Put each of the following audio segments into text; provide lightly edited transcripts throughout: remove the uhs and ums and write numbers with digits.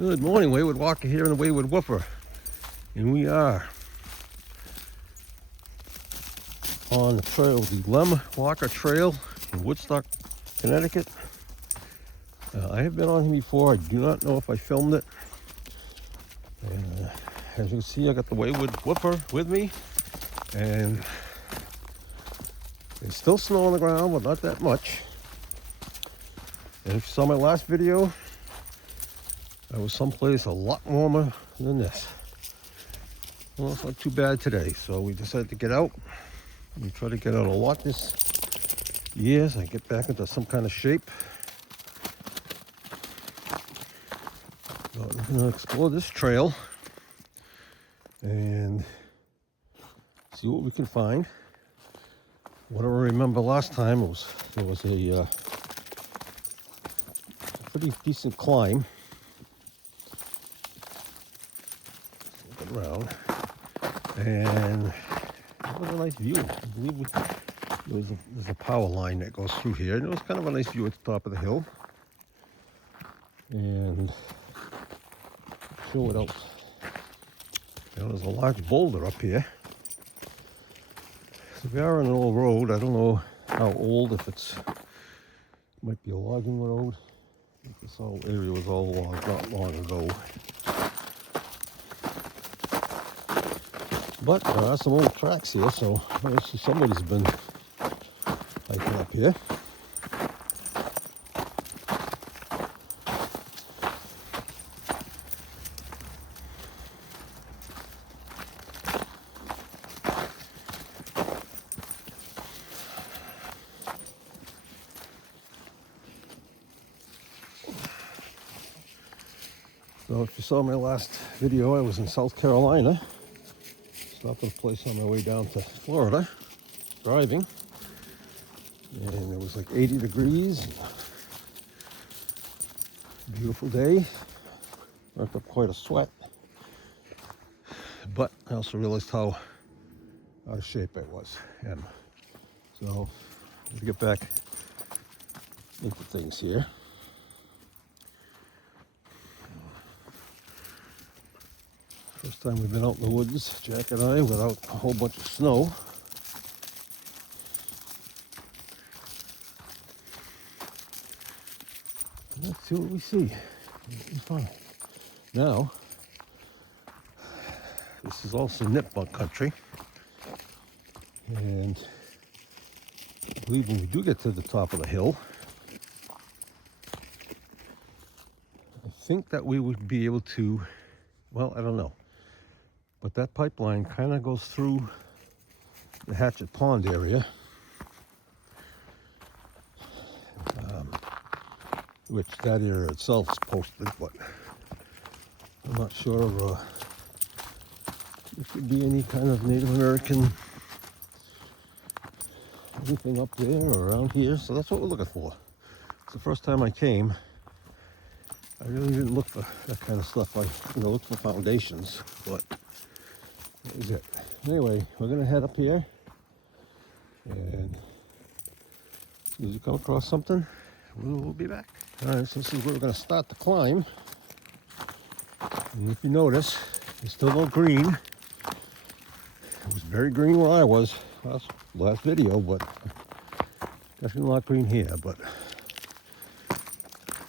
Good morning, Wayward Walker here in the Wayward Woofer. And we are on the trail, the Lem Walker Trail in Woodstock, Connecticut. I have been on here before. I do not know if I filmed it. And as you can see, I got the Wayward Woofer with me. And there's still snow on the ground, but not that much. And if you saw my last video, I was someplace a lot warmer than this. Well, it's not too bad today, so we decided to get out. We try to get out a lot this year so I get back into some kind of shape. So we're going to explore this trail and see what we can find. What I remember last time was there was a pretty decent climb. Around, and it was a nice view. I believe there's a power line that goes through here, and it was kind of a nice view at the top of the hill. And show what else. There's a large boulder up here. So we are on an old road. I don't know how old. If it might be a logging road. This whole area was all logged not long ago. But there are some old tracks here, so obviously somebody's been hiking up here. So if you saw my last video, I was in South Carolina. Stopped at a place on my way down to Florida, driving, and it was like 80 degrees. Beautiful day. Worked up quite a sweat, but I also realized how out of shape I was. So let's get back into things here. First time we've been out in the woods, Jack and I, without a whole bunch of snow. Let's see what we see. What we find. Now, this is also nipmuc country. And I believe when we do get to the top of the hill, I think that we would be able to, well, I don't know. But that pipeline kind of goes through the Hatchet Pond area, which that area itself is posted, but I'm not sure if there could be any kind of Native American anything up there or around here. So that's what we're looking for. It's the first time I came. I really didn't look for that kind of stuff. I looked for foundations, but that was it. Anyway, we're going to head up here, and as soon as we come across something, we'll be back. All right, so this is where we're going to start the climb. And if you notice, there's still no green. It was very green where I was last video, but definitely not green here. But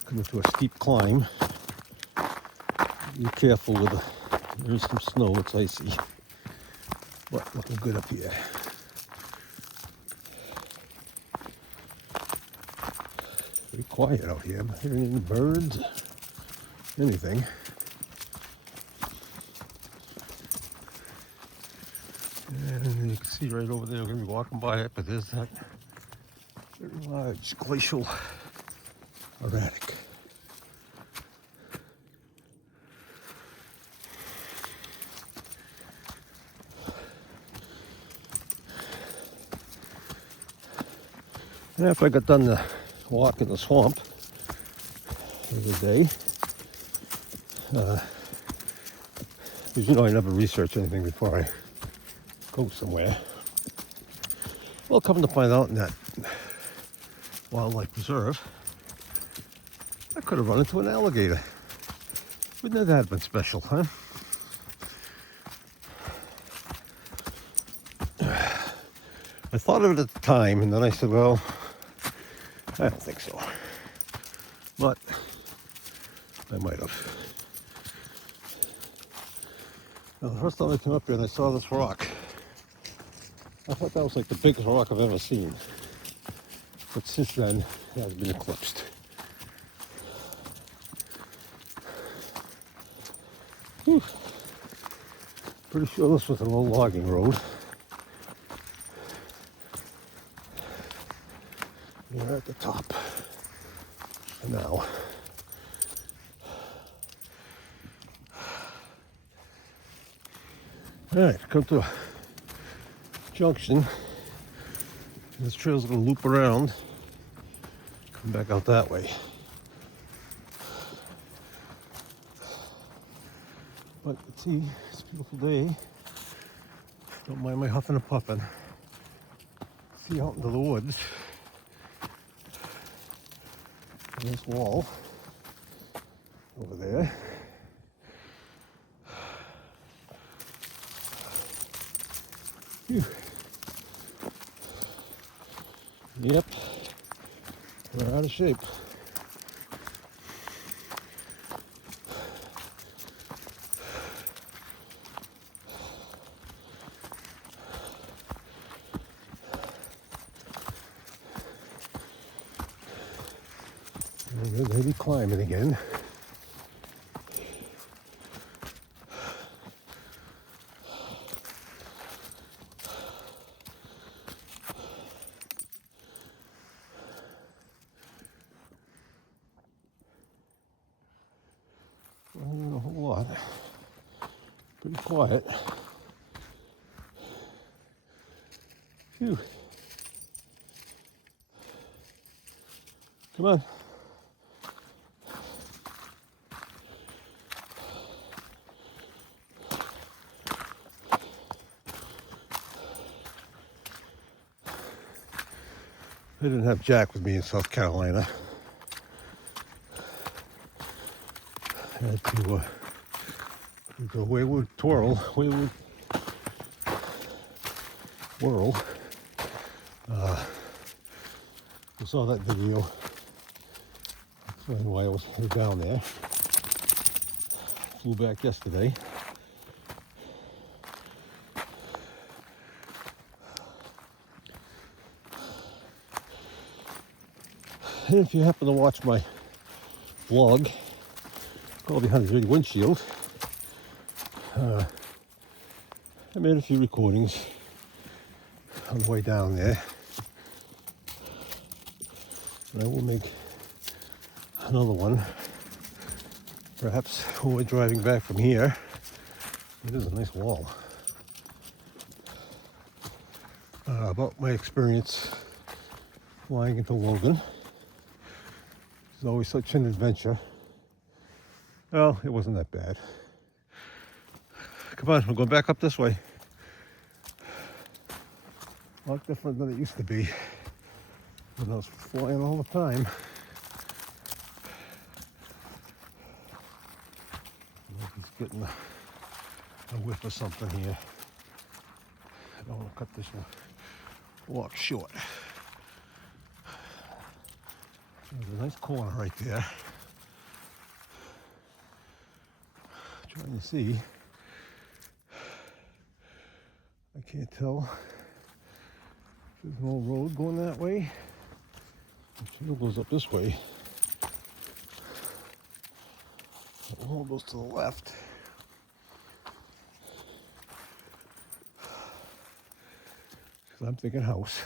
coming to a steep climb, be careful with there's some snow, it's icy. But looking good up here. Pretty quiet out here. I'm not hearing any birds, anything. And you can see right over there, we're going to be walking by it, but there's that very large glacial erratic. And after I got done the walk in the swamp the other day, because I never research anything before I go somewhere. Well, come to find out in that wildlife preserve, I could have run into an alligator. Wouldn't that have been special, huh? I thought of it at the time, and then I said, well, I don't think so. But I might have. Now, the first time I came up here and I saw this rock, I thought that was like the biggest rock I've ever seen. But since then, it has been eclipsed. Whew. Pretty sure this was an old logging road. We're at the top now. All right, come to a junction. This trail's gonna loop around, come back out that way. But see, it's a beautiful day. Don't mind my huffing and puffing. See out into the woods. And this wall over there. Phew. Yep, we're out of shape. We're going to be climbing again. Not a whole lot. Pretty quiet. Phew. Come on. I didn't have Jack with me in South Carolina. I had to go wayward whirl. You saw that video. Explain why I was down there. Flew back yesterday. And if you happen to watch my vlog called Behind the Windshield, I made a few recordings on the way down there. And I will make another one, perhaps when we're driving back from here. It is a nice wall. About my experience flying into Logan. It's always such an adventure. Well, it wasn't that bad. Come on, we're going back up this way. A lot different than it used to be when I was flying all the time. He's getting a whiff of something here. I don't want to cut this walk short. There's a nice corner right there. Trying to see. I can't tell if there's an old road going that way. The trail goes up this way. The road goes to the left. Because I'm thinking house.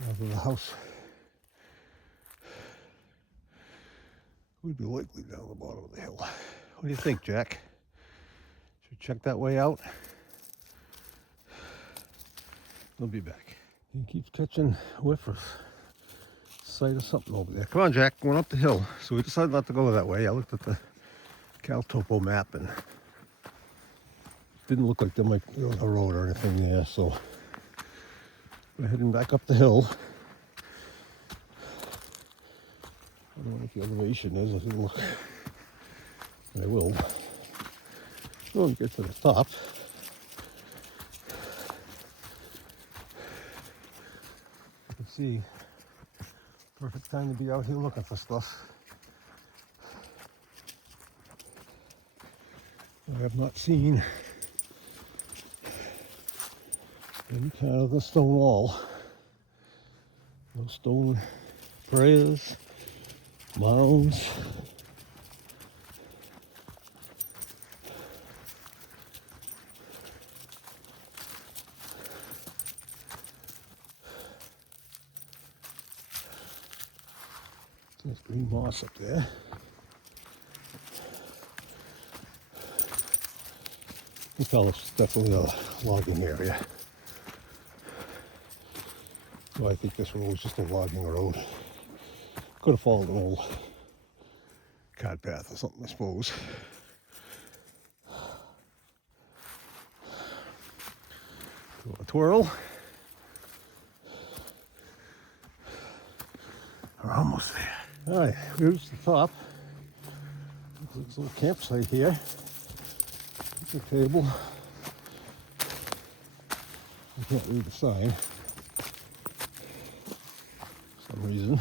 Now the house would be likely down the bottom of the hill. What do you think, Jack? Should we check that way out? We'll be back. He keeps catching whiffers. Sight of something over there. Come on, Jack, going up the hill. So we decided not to go that way. I looked at the CalTopo map and it didn't look like there was a road or anything there, so we're heading back up the hill. don't know what the elevation is. I didn't look. I will. When we get to the top, you can see perfect time to be out here looking for stuff. I have not seen any kind of a stone wall. No stone prayers, mounds. There's green moss up there. You can tell it's definitely a logging area. So I think this road was just a logging road. Could have followed an old cart path or something, I suppose. Do a twirl. We're almost there. All right, we reached the top. There's a little campsite here. It's a table. I can't read the sign for some reason.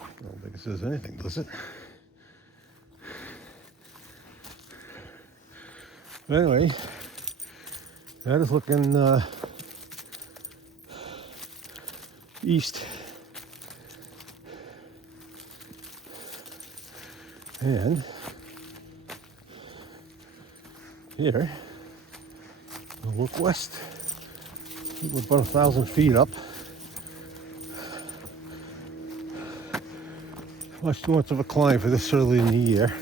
I don't think it says anything, does it? But anyway, that is looking east. And here, we'll look west. We're about 1,000 feet up. Much too much of a climb for this early in the year.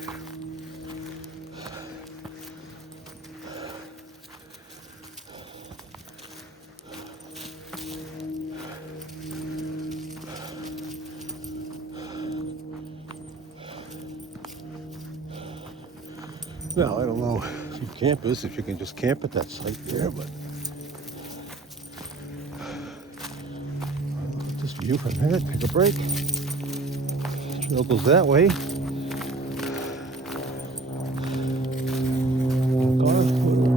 Now, I don't know if you campers, if you can just camp at that site there, but just view for a minute, take a break. Trail goes that way.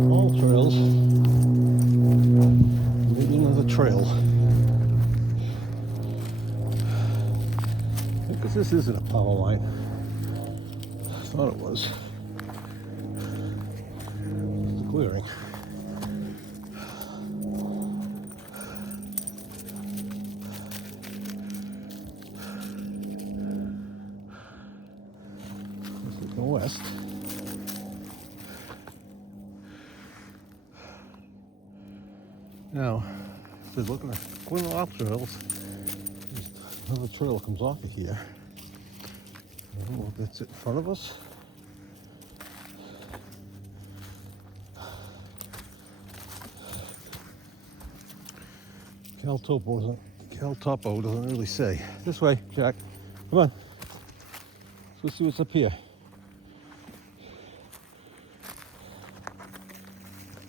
All trails. Maybe another trail. Because this isn't a power line. I thought it was. It's a clearing. West. Now, if you're looking at Quinn Wild Trails, another trail comes off of here. I don't know if that's it in front of us. Cal-Topo doesn't really say. This way, Jack. Come on. Let's see what's up here.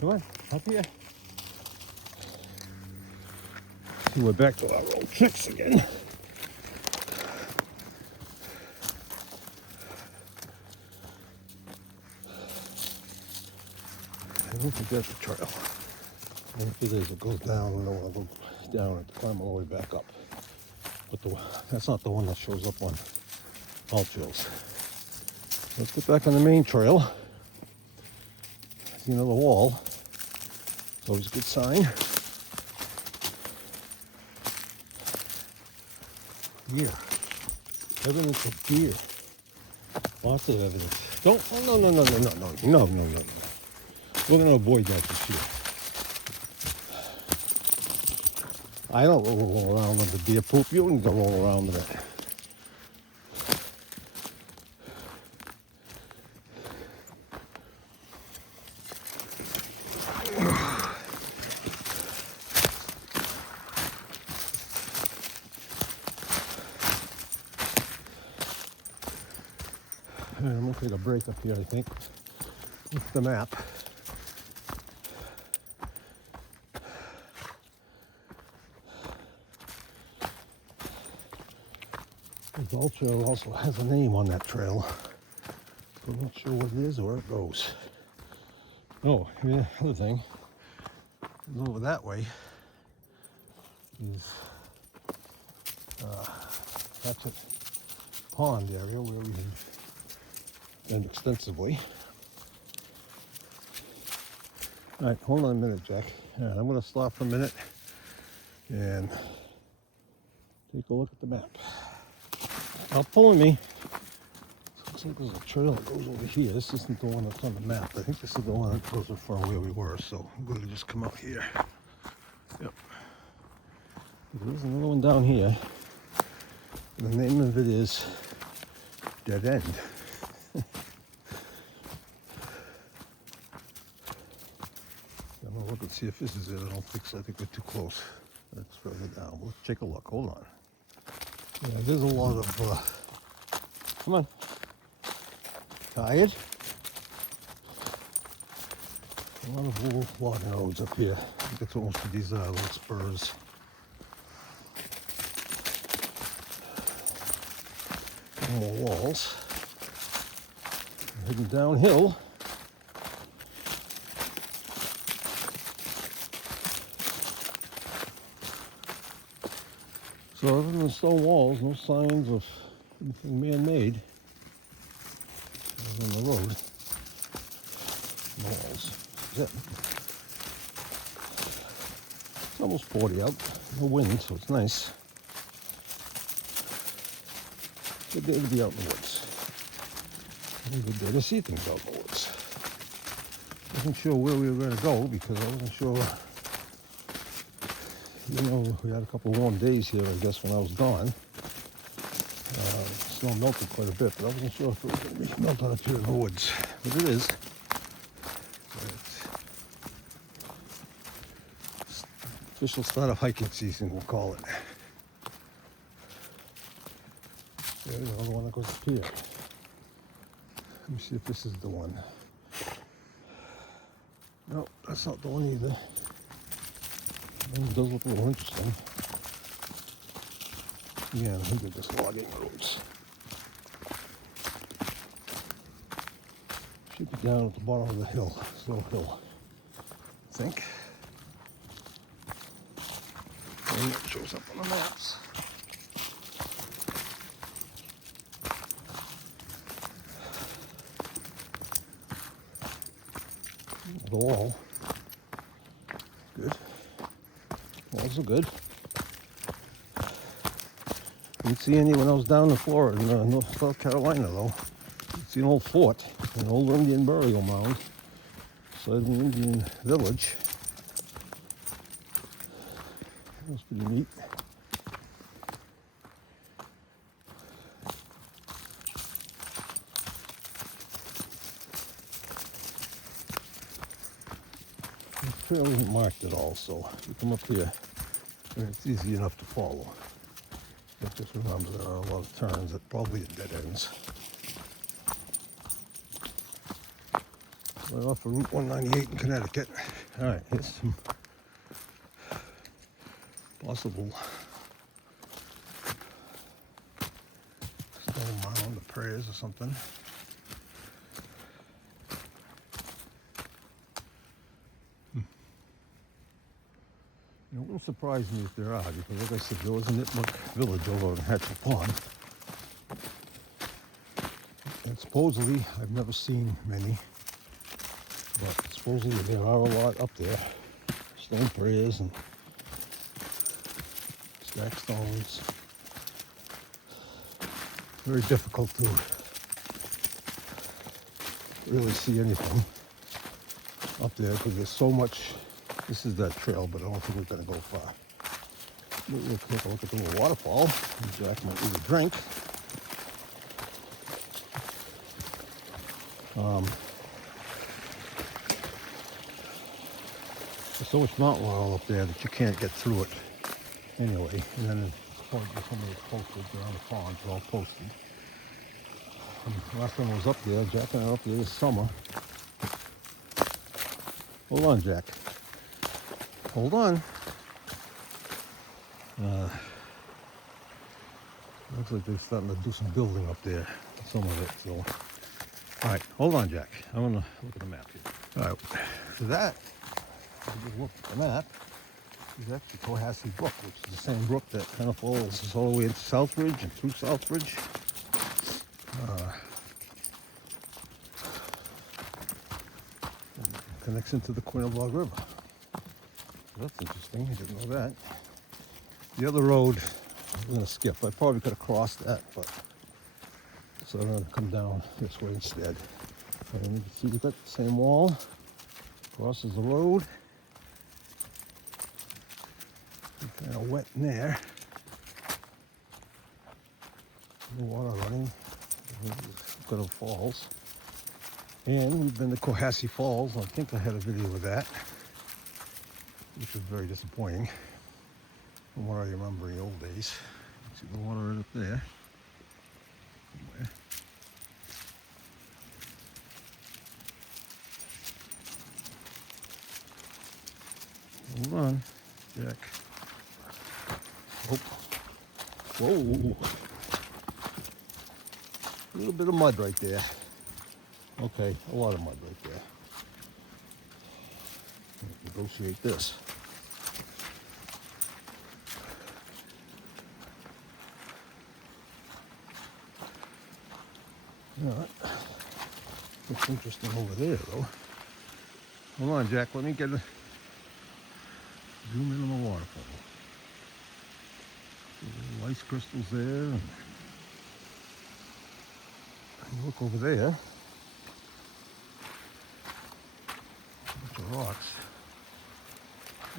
Come on, up here. See, we're back to our old tricks again. I don't think that's a trail. And if it is, it goes down, and then we'll go down and climb all the way back up. But that's not the one that shows up on all trails. Let's get back on the main trail. See another wall. It's always a good sign. Deer. Evidence of deer. Lots of evidence. Don't. Oh, no. We're going to avoid that this year. I don't roll around in the deer poop. You need to roll around in it. I'm going to take a break up here, I think, with the map. The Gold Trail also has a name on that trail. So I'm not sure what it is or where it goes. Oh, yeah, other thing is over that way is that's a pond area where we've been extensively. All right, hold on a minute, Jack. All right, I'm going to stop for a minute and take a look at the map. Stop pulling me. Looks like there's a trail that goes over here. This isn't the one that's on the map. I think this is the one that goes from where we were. So I'm going to just come out here. Yep. There's another one down here. The name of it is Dead End. I'm going to look and see if this is it. I don't think so. I think we're too close. That's further down. Let's take a look. Hold on. Yeah, there's a lot of... come on. Tired? A lot of little logging roads up here. I think it's almost these little spurs. More walls. Heading downhill. So other than the stone walls, no signs of anything man-made on the road. Walls. That's it. It's almost 40 out. No wind, so it's nice. Good day to be out in the woods. And a good day to see things out in the woods. Wasn't sure where we were going to go because I wasn't sure. You know, we had a couple of warm days here, I guess, when I was gone. Snow melted quite a bit, but I wasn't sure if it was going to be melted out here in the woods. But it is. It's official start of hiking season, we'll call it. There's another one that goes up here. Let me see if this is the one. No, that's not the one either. It does look a little interesting. Yeah, I think they're just logging roads. Should be down at the bottom of the hill, slow hill, I think. And it shows up on the maps. The wall. Good. Walls are good. Didn't see any when I was down in Florida, in North South Carolina, though. You'd see an old fort, an old Indian burial mound, side of an Indian village. That was pretty neat. The trail isn't marked at all, so you come up here and it's easy enough to follow. But just remember there are a lot of turns that probably are dead ends. Right off of Route 198 in Connecticut. All right, here's some possible stone mound of prayers or something. It wouldn't surprise me if there are, because like I said, there was a Nipmuc village over in Hatchel Pond. And supposedly, I've never seen many, but supposedly there are a lot up there. Stone prayers and stacked stones. Very difficult to really see anything up there because there's so much. This is that trail, but I don't think we're going to go far. We'll take a look at the little waterfall. Jack might need a drink. There's so much mountain laurel up there that you can't get through it anyway. And then some of the posted around the ponds are all posted. And last time I was up there, Jack and I were up there this summer. Hold on, Jack. Hold on. Looks like they're starting to do some building up there, some of it. So, all right, hold on, Jack. I'm gonna look at the map here. All right, so that, if you look at the map, is actually Cohasset Brook, which is the same brook that kind of follows us all the way into Southbridge and through Southbridge. Connects into the Quinnebog River. That's interesting. I didn't know that. The other road, I'm going to skip. I probably could have crossed that, but so I'm going to come down this way instead. And you can see we've got the same wall. Crosses the road. It's kind of wet in there. No water running. We've got a falls. And we've been to Cohasset Falls. I think I had a video of that, which was very disappointing from what I remember in the old days. See the water right up there. Somewhere. Hold on, Jack. Oh. Whoa. A little bit of mud right there. Okay, a lot of mud right there. Negotiate this. All right. Looks interesting over there, though. Hold on, Jack. Let me get a zoom in on the waterfall. Little ice crystals there. And look over there. A bunch of rocks.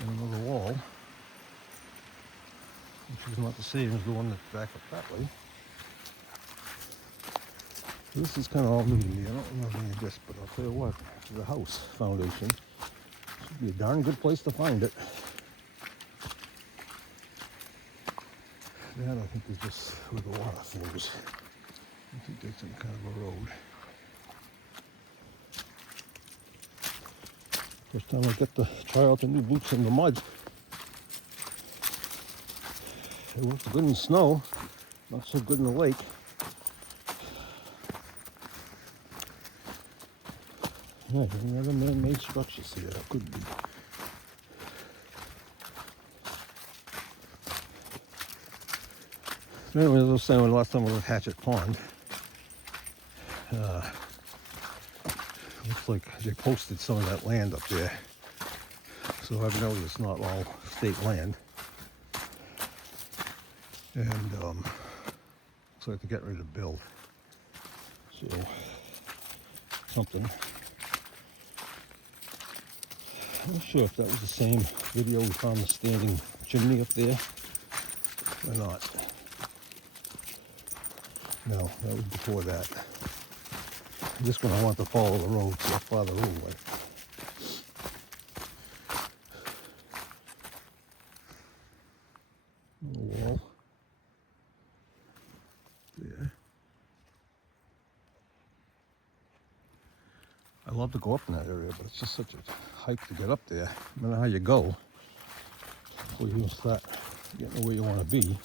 And another wall, which is not the same as the one that's back up that way. This is kind of all new to me. I don't remember any of this, but I'll tell you what, the house foundation should be a darn good place to find it. That I think is just where the water flows. I think that's some kind of a road. First time I get to try out the new boots in the mud. They worked good in the snow, not so good in the lake. Yeah, there's another man-made structures here. That could be. Anyway, as I was saying, the last time I was at Hatchet Pond, looks like they posted some of that land up there. So evidently it's not all state land. And looks like they're getting ready to build. So, something. I'm not sure if that was the same video we found the standing chimney up there or not. No, that was before that. This one I want to follow the road, so that's far the road went. The wall. There. I love to go up in that area, but it's just such a hike to get up there. No matter how you go, before you start getting where you want to be.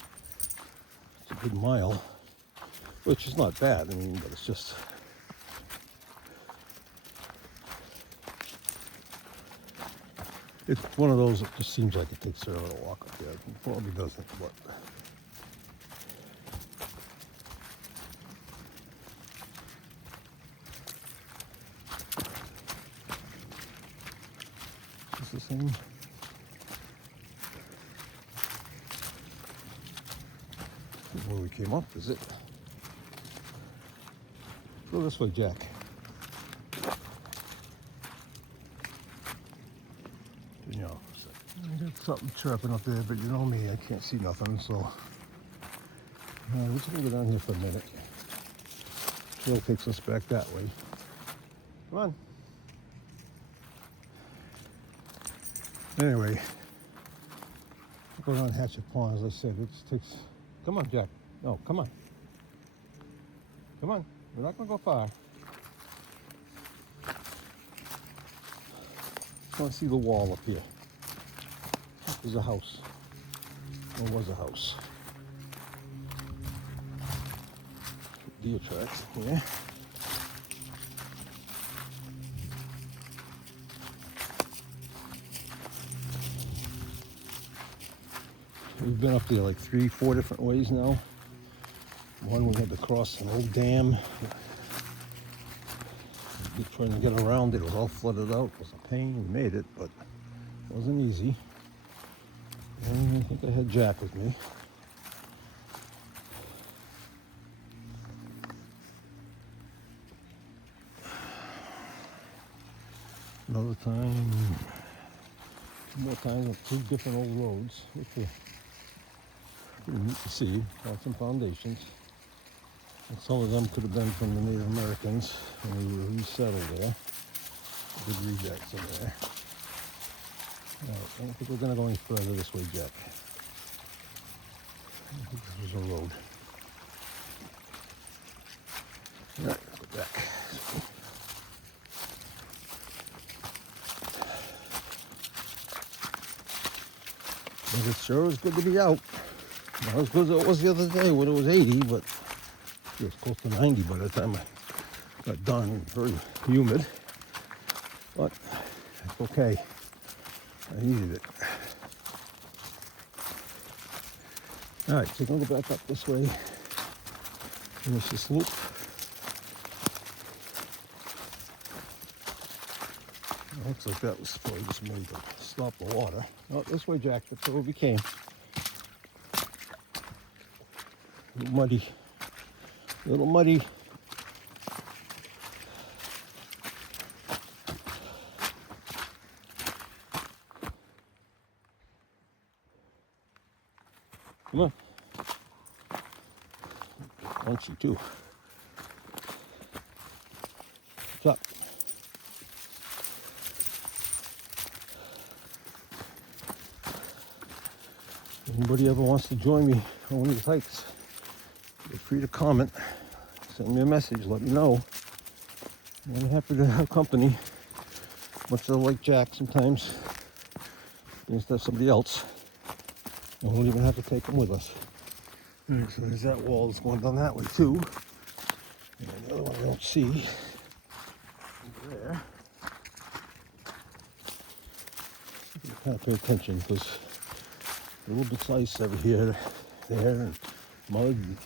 It's a good mile, which is not bad. I mean, but it's just. It's one of those that just seems like it takes forever to walk up there. It probably doesn't, but. Is this the same? This is where we came up, is it? Go this way, Jack. You know, I got something chirping up there, but you know me, I can't see nothing, so we're just gonna go down here for a minute. Trail takes us back that way. Come on. Anyway, go down Hatchet Pond, as I said. It just takes. Come on, Jack. No, come on. Come on. We're not gonna go far. I want to see the wall up here. There's a house. There was a house. deer tracks here. We've been up there like 3-4 different ways now. One we had to cross an old dam. Trying to get around it, it was all flooded out. It was a pain. We made it, but it wasn't easy. And I think I had Jack with me. Another time, 2 more times on 2 different old roads, which were pretty neat to see. Had some foundations. And some of them could have been from the Native Americans when we were resettled there. Good rejects in there. All right, I don't think we're going to go any further this way, Jack. I think this was a road. All right, let's go back. But it sure is good to be out. Not as good as it was the other day when it was 80, but it was close to 90 by the time I got done. Very humid, but it's okay. I needed it. All right, so we're gonna go back up this way. Finish this loop. Looks like that was probably just made to stop the water. Oh, this way, Jack. That's where we came. A little muddy. A little muddy. Come on. Punchy too. What's up? Anybody ever wants to join me on one of these hikes, feel free to comment, send me a message, let me know. I'm happy to have company. Much as I like Jack sometimes, instead of somebody else. And we won't even have to take them with us. Right, so there's that wall that's going down that way too. And the other one I don't see. Over there. You kind of pay attention because little bits of ice over here, there, and mud, and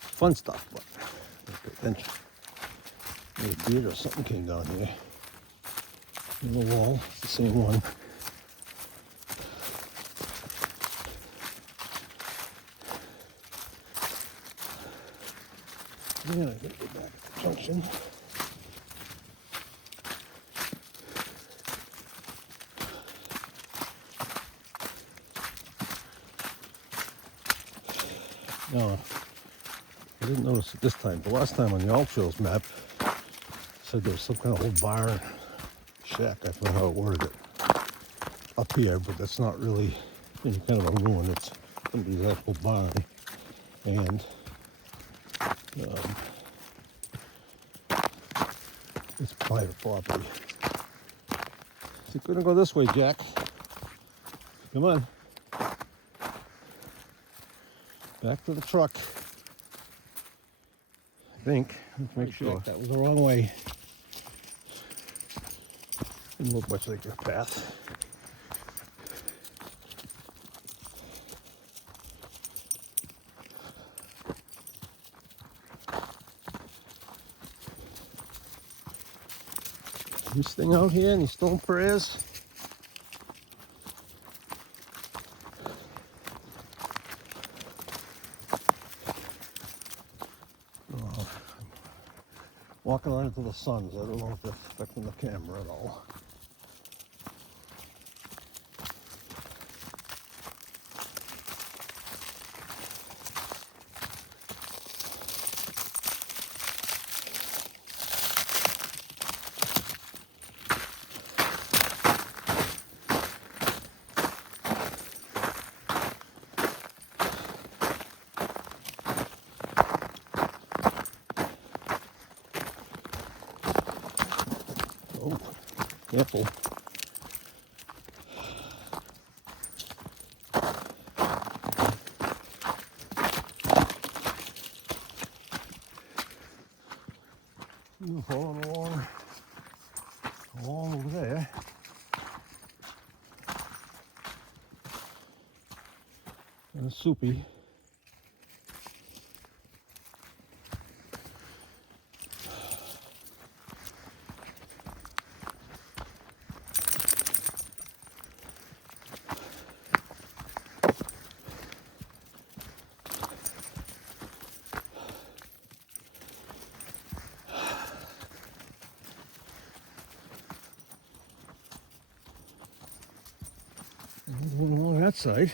fun stuff, but don't pay attention. Maybe a beard or something came down here. In the wall, it's the same one. Yeah, I gotta get back to the junction. No, I didn't notice it this time. The last time on the All Trails map, it said there was some kind of old barn shack. I forgot how it worded it. Up here, but that's not really any kind of a ruin. It's somebody's actual barn. And it's private property. So you're gonna go this way, Jack. Come on. Back to the truck. I think. Let's make sure. Jack, that was the wrong way. Didn't look much like a path. This thing out here, any stone prayers? Oh, walking out into the sun, so I don't know if it's affecting the camera at all. Oh, careful. You following along over there. And it's soupy. Going along that side.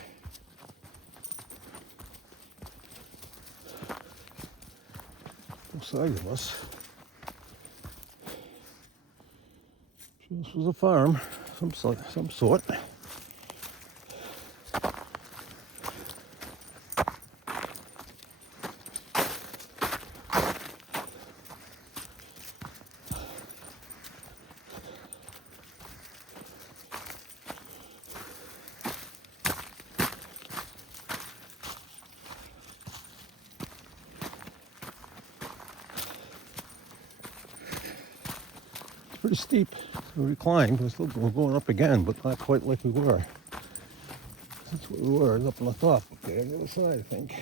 Both sides of us. This was a farm, some sort. Pretty steep. We climbed. We're still going up again, but not quite like we were. That's what we were, up on the top. Okay, on the other side, I think.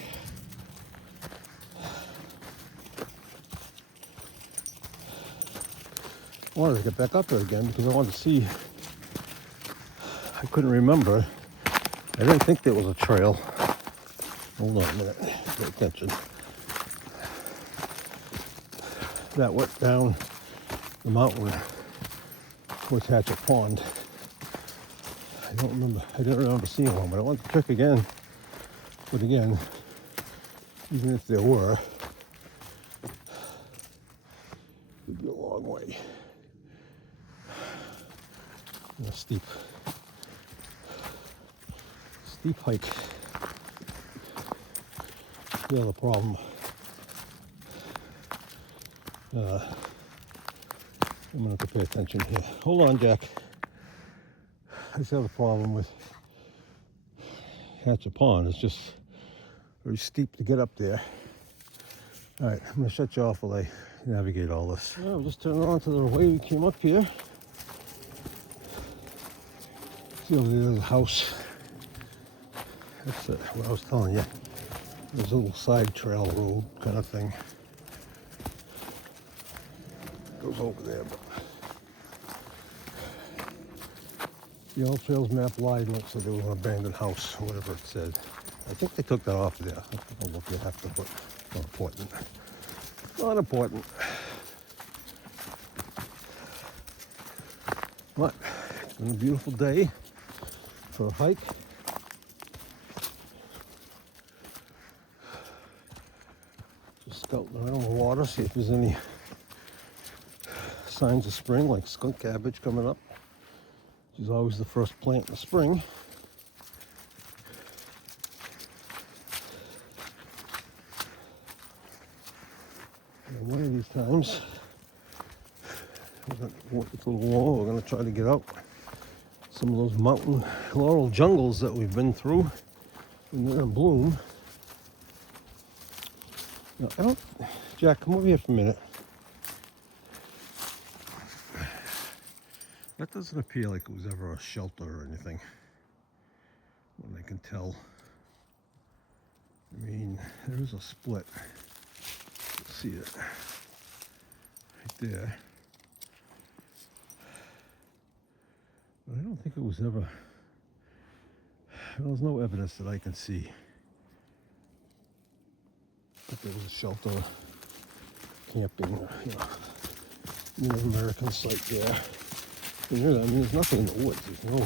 I wanted to get back up there again because I wanted to see. I couldn't remember. I didn't think there was a trail. Hold on a minute. Pay attention. That went down the mountain towards Hatchet Pond. I didn't remember seeing one, but I wanted to check again. But again, even if there were, it would be a long way. And a steep hike. The other problem, I'm going to have to pay attention here. Hold on, Jack. I just have a problem with Hatchet Pond. It's just very steep to get up there. All right, I'm going to shut you off while I navigate all this. Well, I'll just turn on to the way we came up here. See over there, there's a house. That's what I was telling you. There's a little side trail road kind of thing. Goes over there, but the old trails map lied and it said there was an abandoned house, or whatever it said. I think they took that off there. I'll look at after, but not important. Not important. But it's been a beautiful day for a hike. Just scouting around the water, see if there's any signs of spring, like skunk cabbage coming up, which is always the first plant in the spring. And one of these times, once it's a little warmer, we're going to try to get out some of those mountain laurel jungles that we've been through when they're in bloom. Now, Jack, come over here for a minute. That doesn't appear like it was ever a shelter or anything, when I can tell. I mean, there is a split. See it right there. But I don't think it was ever, there's no evidence that I can see that there was a shelter, camping, or, Native American site there. I mean, there's nothing in the woods. There's no.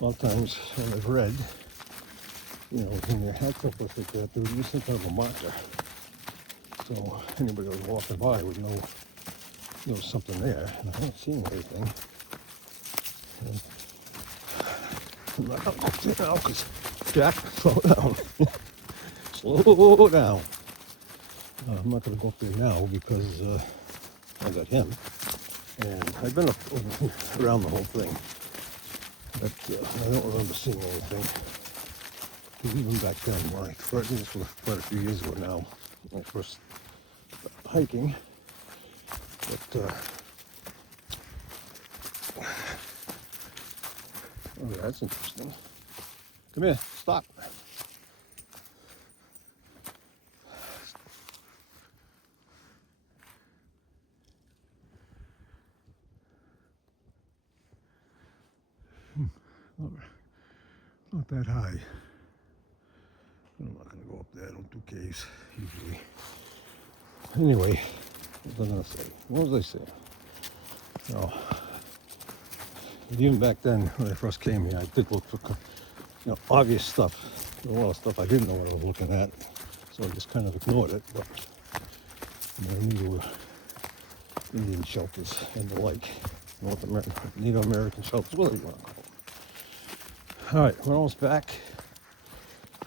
A lot of times when I've read, when they had something like that, there would be some kind of a marker. So anybody that was walking by would know there was something there. And I haven't seen anything. And I'm not going to go there now because, Jack, slow down. Slow down. I'm not going to go up there now because I got him, and I've been around the whole thing, but I don't remember seeing anything. Because even back then, this was quite a few years ago now, when I first hiking. But oh yeah, that's interesting. Come here, stop. Not that high. I'm not gonna go up there. I don't do caves usually. Anyway, what was I gonna say? What was I saying? Oh, even back then when I first came here, I did look for obvious stuff. There was a lot of stuff I didn't know what I was looking at, so I just kind of ignored it. But I knew there were Indian shelters and the like, North American, Native American shelters, whatever you want to call them. All right, we're almost back,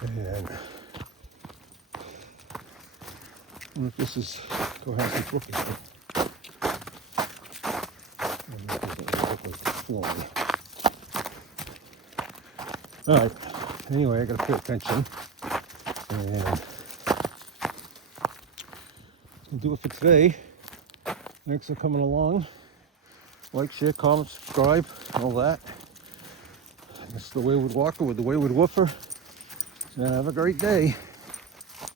and I wonder if this is Cohasset Brook. All right. Anyway, I gotta pay attention, and that's gonna do it for today. Thanks for coming along. Like, share, comment, subscribe, all that. It's the Wayward Walker with the Wayward Woofer. And have a great day.